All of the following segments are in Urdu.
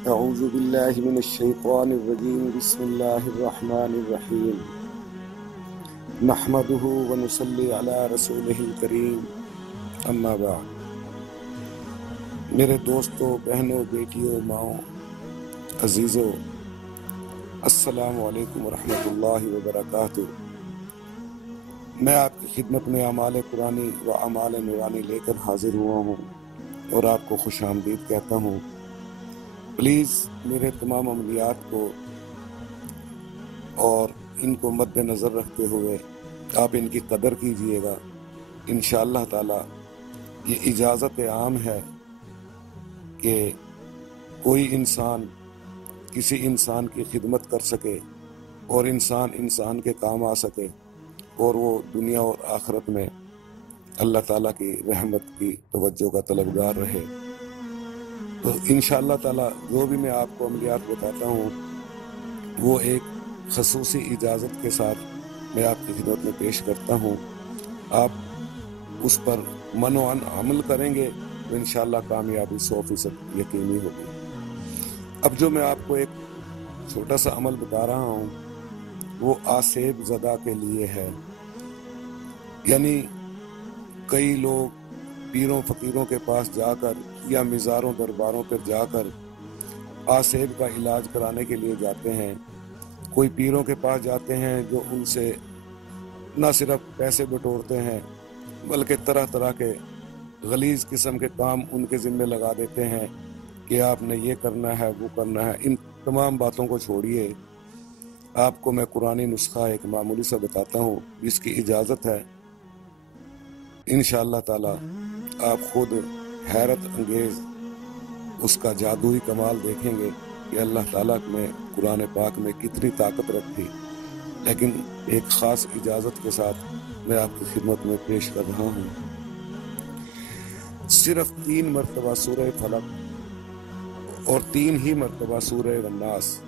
أعوذ بالله من الشيطان الرجيم بسم الله الرحمن الرحيم نحمده ونصلي على رسوله الكريم اما بعد۔ میرے دوستوں، بہنوں، بیٹیوں، ماؤں، عزیزوں، السلام علیکم ورحمۃ اللہ وبرکاتہ۔ میں آپ کی خدمت میں اعمال قرآنی و اعمال نورانی لے کر حاضر ہوا ہوں اور آپ کو خوش آمدید کہتا ہوں۔ پلیز میرے تمام عملیات کو اور ان کو مد نظر رکھتے ہوئے آپ ان کی قدر کیجئے گا۔ انشاءاللہ تعالی یہ اجازت عام ہے کہ کوئی انسان کسی انسان کی خدمت کر سکے اور انسان کے کام آ سکے اور وہ دنیا اور آخرت میں اللہ تعالیٰ کی رحمت کی توجہ کا طلبگار رہے۔ تو انشاءاللہ تعالی جو بھی میں آپ کو عملیات بتاتا ہوں وہ ایک خصوصی اجازت کے ساتھ میں آپ کی خدمت میں پیش کرتا ہوں۔ آپ اس پر من و عمل کریں گے تو انشاءاللہ کامیابی 100% یقینی ہوگی۔ اب جو میں آپ کو ایک چھوٹا سا عمل بتا رہا ہوں وہ آسیب زدہ کے لیے ہے۔ یعنی کئی لوگ پیروں فقیروں کے پاس جا کر یا مزاروں درباروں پر جا کر آسیب کا علاج کرانے کے لیے جاتے ہیں۔ کوئی پیروں کے پاس جاتے ہیں جو ان سے نہ صرف پیسے بٹورتے ہیں بلکہ طرح طرح کے غلیظ قسم کے کام ان کے ذمے لگا دیتے ہیں کہ آپ نے یہ کرنا ہے وہ کرنا ہے۔ ان تمام باتوں کو چھوڑیے، آپ کو میں قرآنی نسخہ ایک معمولی سا بتاتا ہوں جس کی اجازت ہے۔ انشاءاللہ تعالی آپ خود حیرت انگیز اس کا جادوئی کمال دیکھیں گے کہ اللہ تعالیٰ نے قرآن پاک میں کتنی طاقت رکھی، لیکن ایک خاص اجازت کے ساتھ میں آپ کی خدمت میں پیش کر رہا ہوں۔ صرف 3 مرتبہ سورہ فلق اور 3 ہی مرتبہ سورہ الناس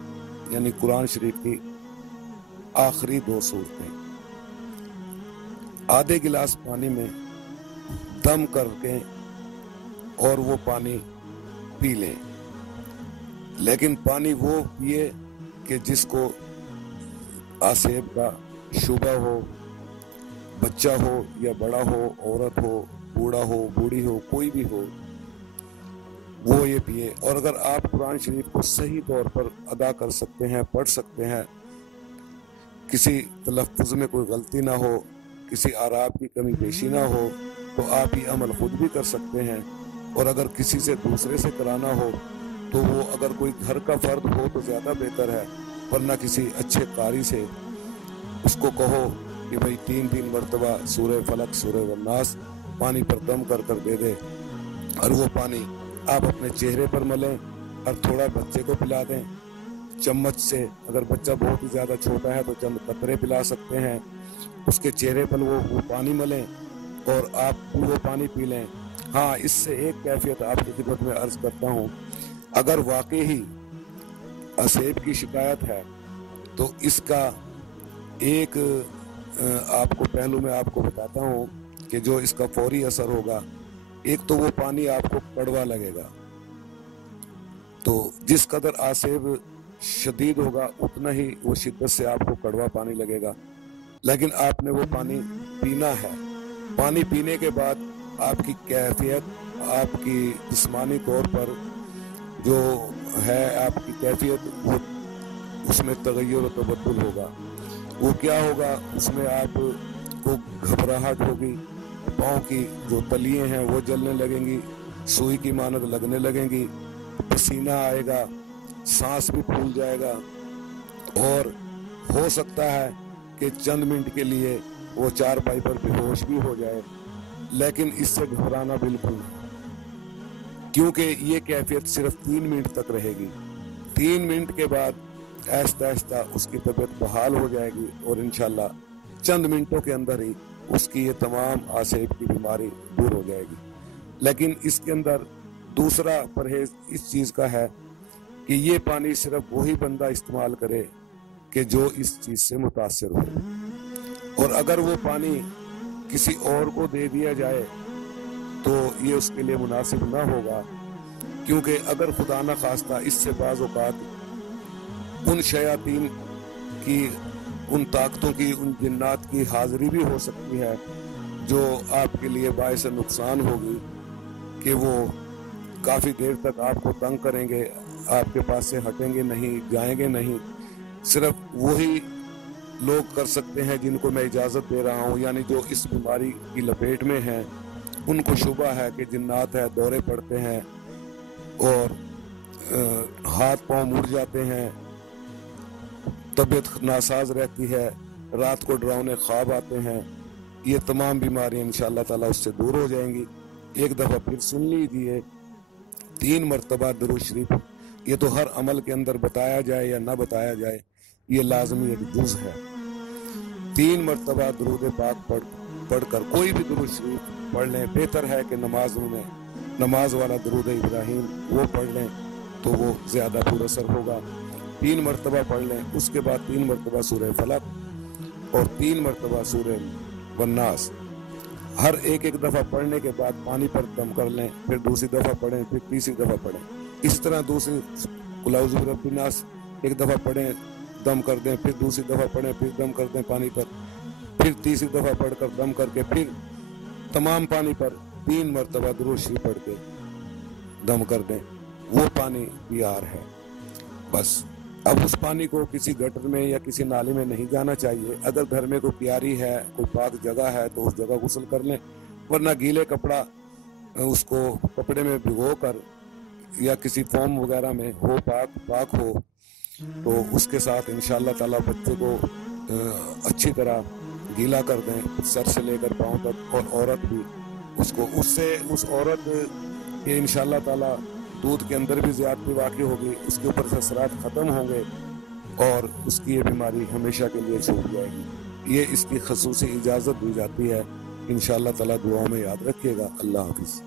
یعنی قرآن شریف کی آخری 2 سورتیں آدھے گلاس پانی میں دم کر کے اور وہ پانی پی لیں، لیکن پانی وہ پیے کہ جس کو آسیب کا شبہ ہو، بچہ ہو یا بڑا ہو، عورت ہو، بوڑھا ہو، بوڑھی ہو، کوئی بھی ہو وہ یہ پیے۔ اور اگر آپ قرآن شریف کو صحیح طور پر ادا کر سکتے ہیں، پڑھ سکتے ہیں، کسی تلفظ میں کوئی غلطی نہ ہو، کسی اعراب کی کمی بیشی نہ ہو، تو آپ یہ عمل خود بھی کر سکتے ہیں۔ اور اگر کسی سے دوسرے سے کرانا ہو تو وہ اگر کوئی گھر کا فرد ہو تو زیادہ بہتر ہے، ورنہ کسی اچھے قاری سے اس کو کہو کہ بھائی 3 مرتبہ سورہ فلق سورہ الناس پانی پر دم کر دے دے، اور وہ پانی آپ اپنے چہرے پر ملیں اور تھوڑا بچے کو پلا دیں چمچ سے۔ اگر بچہ بہت ہی زیادہ چھوٹا ہے تو چند قطرے پلا سکتے ہیں، اس کے چہرے پر وہ پانی ملیں اور آپ وہ پانی پی لیں۔ ہاں، اس سے ایک کیفیت آپ کی خدمت میں عرض کرتا ہوں، اگر واقعی ہی آسیب کی شکایت ہے تو اس کا ایک آپ کو پہلو میں آپ کو بتاتا ہوں کہ جو اس کا فوری اثر ہوگا، ایک تو وہ پانی آپ کو کڑوا لگے گا، تو جس قدر آسیب شدید ہوگا اتنا ہی وہ شدت سے آپ کو کڑوا پانی لگے گا، لیکن آپ نے وہ پانی پینا ہے۔ پانی پینے کے بعد آپ کی کیفیت، آپ کی جسمانی طور پر جو ہے آپ کی کیفیت، وہ اس میں تغیر و تبدل ہوگا۔ وہ کیا ہوگا؟ اس میں آپ کو گھبراہٹ ہوگی، پاؤں کی جو تلیے ہیں وہ جلنے لگیں گی، سوئی کی مانند لگنے لگیں گی، پسینہ آئے گا، سانس بھی پھول جائے گا، اور ہو سکتا ہے کہ چند منٹ کے لیے وہ چارپائی پر بے ہوش بھی ہو جائے، لیکن اس سے گھبرانا بالکل نہیں، کیونکہ یہ کیفیت صرف 3 منٹ تک رہے گی۔ 3 منٹ کے بعد آہستہ آہستہ اس کی طبیعت بحال ہو جائے گی اور انشاءاللہ چند منٹوں کے اندر ہی اس کی یہ تمام آسیب کی بیماری دور ہو جائے گی۔ لیکن اس کے اندر دوسرا پرہیز اس چیز کا ہے کہ یہ پانی صرف وہی بندہ استعمال کرے کہ جو اس چیز سے متاثر ہو، اور اگر وہ پانی کسی اور کو دے دیا جائے تو یہ اس کے لیے مناسب نہ ہوگا، کیونکہ اگر خدا نہ خواستہ اس سے بعض اوقات ان شیاطین کی، ان طاقتوں کی، ان جنات کی حاضری بھی ہو سکتی ہے جو آپ کے لیے باعث نقصان ہوگی، کہ وہ کافی دیر تک آپ کو تنگ کریں گے، آپ کے پاس سے ہٹیں گے نہیں، جائیں گے نہیں۔ صرف وہی لوگ کر سکتے ہیں جن کو میں اجازت دے رہا ہوں، یعنی جو اس بیماری کی لپیٹ میں ہیں، ان کو شبہ ہے کہ جنات ہے، دورے پڑتے ہیں اور ہاتھ پاؤں مڑ جاتے ہیں، طبیعت ناساز رہتی ہے، رات کو ڈراؤنے خواب آتے ہیں۔ یہ تمام بیماریاں انشاءاللہ تعالیٰ اس سے دور ہو جائیں گی۔ ایک دفعہ پھر سن لیجیے، 3 مرتبہ درود شریف، یہ تو ہر عمل کے اندر بتایا جائے یا نہ بتایا جائے، یہ لازمی ایک جز ہے۔ 3 مرتبہ درود پاک پڑھ کر کوئی بھی درود شریف پڑھ لیں، بہتر ہے کہ نماز والا درود ابراہیم وہ پڑھ لیں تو وہ زیادہ پر اثر ہوگا۔ 3 مرتبہ پڑھ لیں، اس کے بعد 3 مرتبہ سورہ فلق اور 3 مرتبہ سورہ والناس۔ ہر ایک دفعہ پڑھنے کے بعد پانی پر دم کر لیں، پھر دوسری دفعہ پڑھیں، پھر تیسری دفعہ پڑھیں۔ اس طرح دوسری قل اعوذ برب الناس ایک دفعہ پڑھیں، دم کر دیں، پھر دوسری دفعہ پڑھیں، پھر دم کر دیں پانی پر، پھر تیسری دفعہ پڑھ کر دم کر کے پھر تمام پانی پر 3 مرتبہ درود شریف پڑھ کے دم کر دیں۔ وہ پانی پیار ہے۔ بس اب اس پانی کو کسی گٹر میں یا کسی نالے میں نہیں جانا چاہیے۔ اگر گھر میں کوئی پیاری ہے، کوئی پاک جگہ ہے تو اس جگہ غسل کر لیں، ورنہ گیلے کپڑا اس کو کپڑے میں بھگو کر یا کسی فوم وغیرہ میں ہو، پاک ہو، تو اس کے ساتھ انشاءاللہ تعالیٰ بچے کو اچھی طرح گیلا کر دیں، سر سے لے کر پاؤں تک، اور عورت بھی اس عورت کے انشاءاللہ تعالیٰ دودھ کے اندر بھی زیادتی واقع ہوگی، اس کے اوپر سے اثرات ختم ہوں گے اور اس کی یہ بیماری ہمیشہ کے لیے چھوٹ جائے گی۔ یہ اس کی خصوصی اجازت دی جاتی ہے۔ انشاءاللہ تعالیٰ دعاؤں میں یاد رکھیے گا۔ اللہ حافظ۔